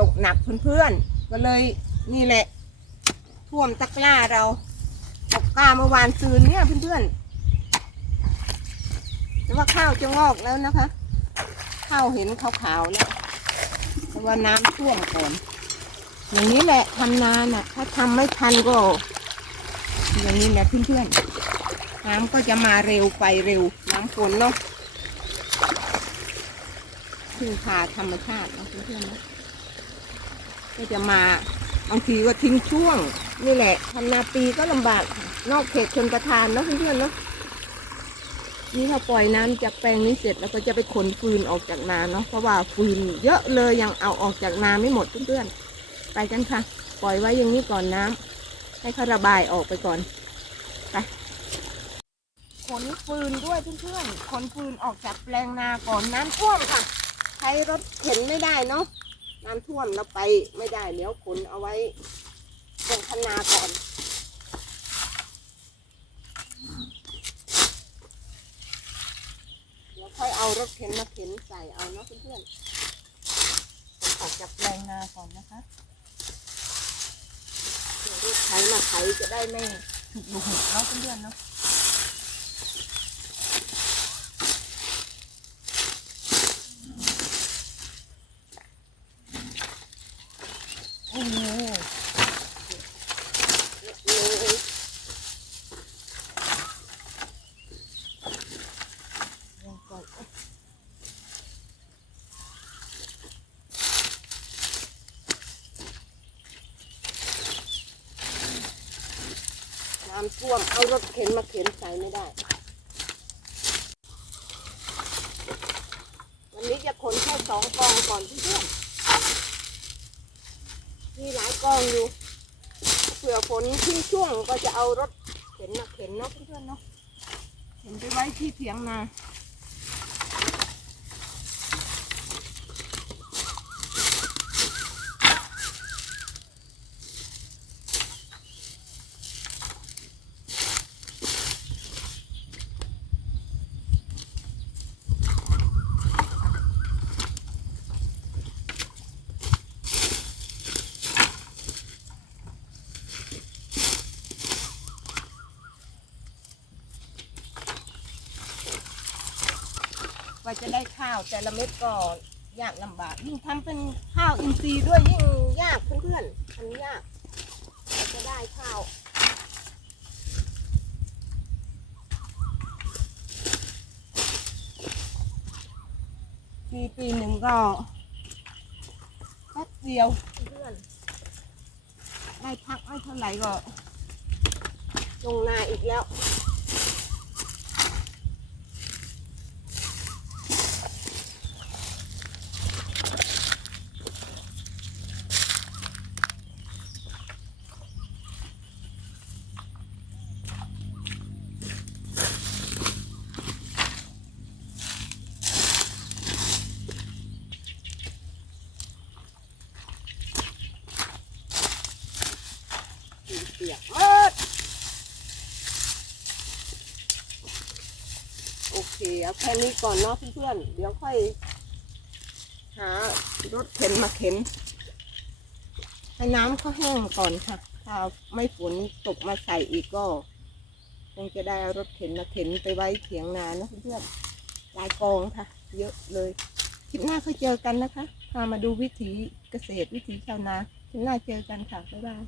ตกหนักเพื่อนๆก็เลยนี่แหละ ท่วมตะกร้าเราตกกร้าเมื่อวานซืนเนี่ยเพื่อนๆแต่ว่าข้าวจะงอกแล้วนะคะ ข้าวเห็นขาวๆแล้วแต่ว่าน้ำท่วมก่อนอย่างนี้แหละทำนาน่ะ ถ้าทำไม่ทันก็ อย่างนี้แหละเพื่อนๆน้ำก็จะมาเร็วไปเร็ว น้ำฝนเนาะพึ่งพาธรรมชาติเนาะเพื่อนๆนะ ก็จะมาบางทีก็ทิ้งช่วง นี่แหละทำนาปีก็ลำบากนอกเขตชนประทานเนาะเพื่อนๆเนาะนี่ถ้าปล่อยน้ำจากแปลงนี้เสร็จแล้วก็จะไปขนฟืนออกจากนาเนาะเพราะว่าฟืนเยอะเลยยังเอาออกจากนาไม่หมดเพื่อนๆไปกันค่ะ ปล่อยไว้อย่างนี้ก่อนน้ำให้เขาระบายออกไปก่อนไปขนฟืนด้วยเพื่อนๆขนฟืนออกจากแปลงนาก่อนน้ำท่วมค่ะ ใช้รถเข็นไม่ได้เนาะ น้ำท่วมเราไปไม่ได้เดี๋ยวขนเอาไว้ตรงคันนาก่อนเดี๋ยวค่อยเอารถเข็นมาเข็นใส่เอาเนาะเพื่อนๆขนออกจากแปลงนาก่อนนะคะเดี๋ยวรถไถมาไถจะได้ไม่ถูกหลุมเนาะเพื่อนๆเนาะ โอ้โหยังก่อน น้ำท่วม เอารถเข็นมาเข็นใส่ไม่ได้ วันนี้จะขนแค่สองกองก่อนเพื่อนมีหลายกองอยู่ เผื่อฝนทิ้งช่วงก็จะเอารถเข็นมาเข็นเนาะเพื่อนๆเนาะเข็นไปไว้ที่เถียงนา ว่าจะได้ข้าวแต่ละเม็ดก็ยากลำบากยิ่งทำเป็นข้าวอินทรีย์ด้วยยิ่งยากเพื่อนๆทำยากกว่าจะได้ข้าว ปีปีหนึ่งก็แป๊บเดียวเพื่อนได้พักไม่เท่าไหร่ก็ลงนาอีกแล้ว ปียกมดโอเคเอาแค่นี้ก่อนเนาะเพื่อนๆเดี๋ยวค่อย หารถเข็นมาเข็น ให้น้ำเขาแห้งก่อนค่ะ ถ้าไม่ฝนตกมาใส่อีกก็ คงจะได้เอารถเข็นมาเข็นไปไว้เถียงนานะเพื่อนๆหลายกองค่ะ เยอะเลยคลิปหน้าค่อยเจอกันนะคะพามาดูวิถีเกษตรวิถีชาวนาคลิปหน้าเจอกันค่ะบ๊ายบาย